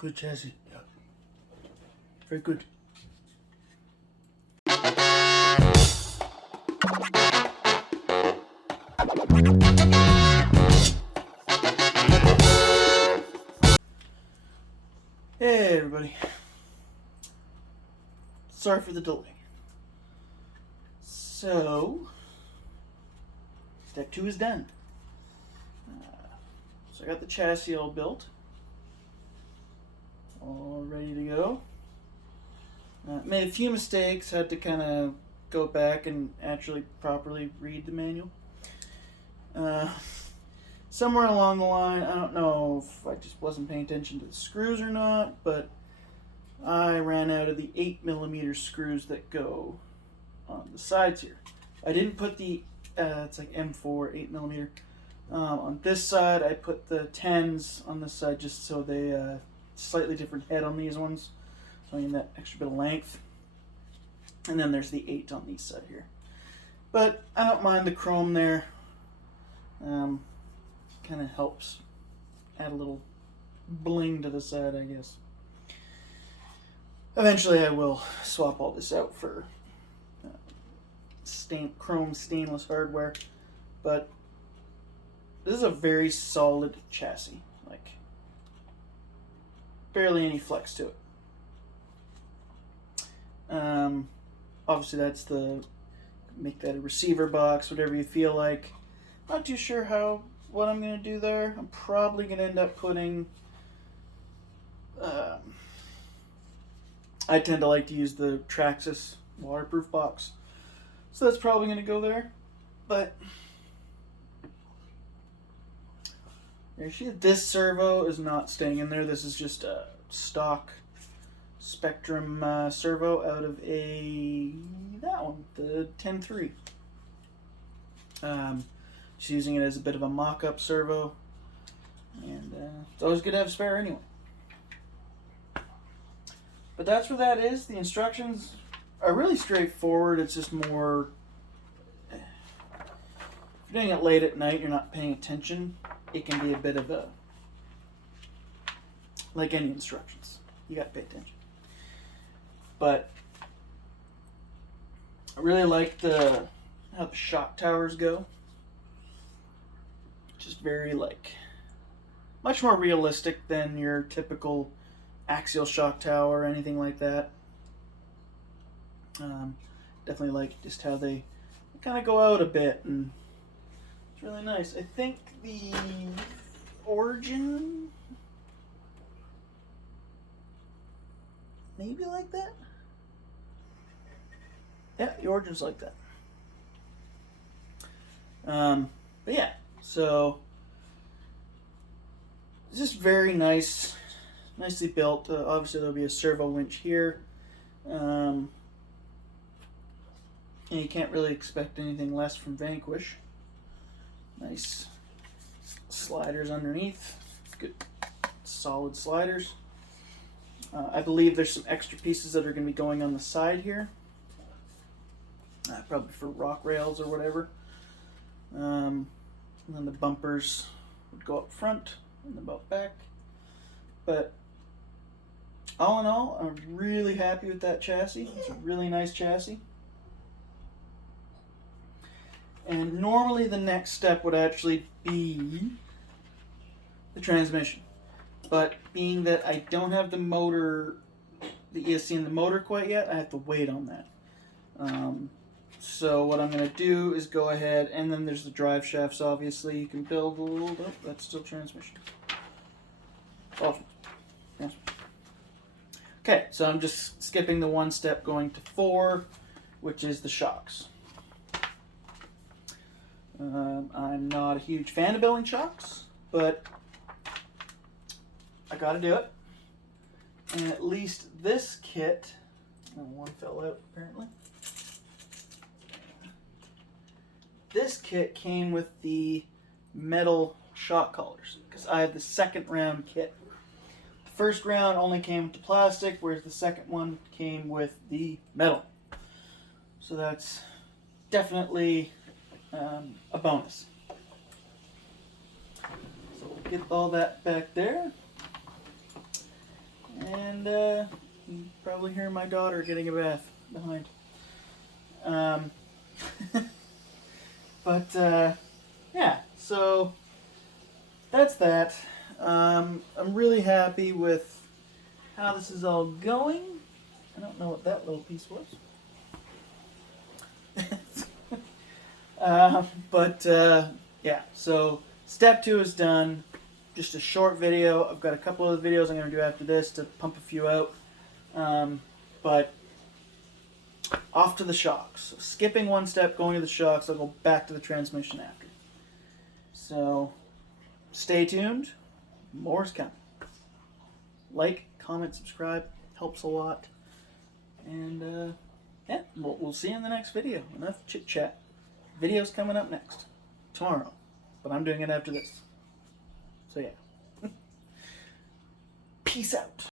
Good chassis. Yeah. Very good. Hey everybody. Sorry for the delay. So, step 2 is done. So I got the chassis all built. All ready to go. Made a few mistakes, had to kind of go back and actually properly read the manual. Somewhere along the line, I don't know if I just wasn't paying attention to the screws or not, but I ran out of the 8mm screws that go on the sides here. I didn't put the, it's like M4, 8mm. On this side, I put the 10s on this side just so they, slightly different head on these ones. So I need that extra bit of length. And then there's the 8 on these side here. But I don't mind the chrome there. Kind of helps add a little bling to the side, I guess. Eventually I will swap all this out for chrome stainless hardware, but this is a very solid chassis, like barely any flex to it. Obviously that's make that a receiver box, whatever you feel like. Not too sure what I'm going to do there. I'm probably going to end up putting, I tend to like to use the Traxxas waterproof box. So that's probably going to go there. But this servo is not staying in there. This is just a stock Spectrum servo out of that one, the 10.3. Just using it as a bit of a mock-up servo, and it's always good to have a spare anyway. But that's what that is. The instructions are really straightforward. It's just more, if you're doing it late at night, you're not paying attention, it can be a bit of a, like any instructions, you got to pay attention. But I really like how the shock towers go. Just very much more realistic than your typical axial shock tower or anything like that. Definitely like just how they kind of go out a bit, and it's really nice. I think the origin maybe like that. Yeah, the origin's like that. But yeah, so it's just very nice, nicely built. Obviously there'll be a servo winch here. And you can't really expect anything less from Vanquish. Nice sliders underneath. Good solid sliders. I believe there's some extra pieces that are going to be going on the side here. Probably for rock rails or whatever. And then the bumpers would go up front and about back. But all in all, I'm really happy with that chassis. It's a really nice chassis. And normally the next step would actually be the transmission. But being that I don't have the motor, the ESC and the motor quite yet, I have to wait on that. So what I'm going to do is go ahead, and then there's the drive shafts, obviously. You can build a little bit. That's still transmission. Oh, transmission. Okay, so I'm just skipping the one step going to 4, which is the shocks. I'm not a huge fan of building shocks, but I got to do it. And at least this kit, one fell out apparently. This kit came with the metal shock collars because I have the second round kit. The first round only came with the plastic, whereas the second one came with the metal. So that's definitely a bonus. So we'll get all that back there. And you probably hear my daughter getting a bath behind. But yeah, so that's that. I'm really happy with how this is all going. I don't know what that little piece was. Yeah, so step 2 is done. Just a short video. I've got a couple of videos I'm going to do after this to pump a few out. But off to the shocks. So skipping one step, going to the shocks. I'll go back to the transmission after. So stay tuned. More's coming. Like, comment, subscribe. Helps a lot. And yeah, we'll see you in the next video. Enough chit chat. Video's coming up next. Tomorrow. But I'm doing it after this. So yeah. Peace out.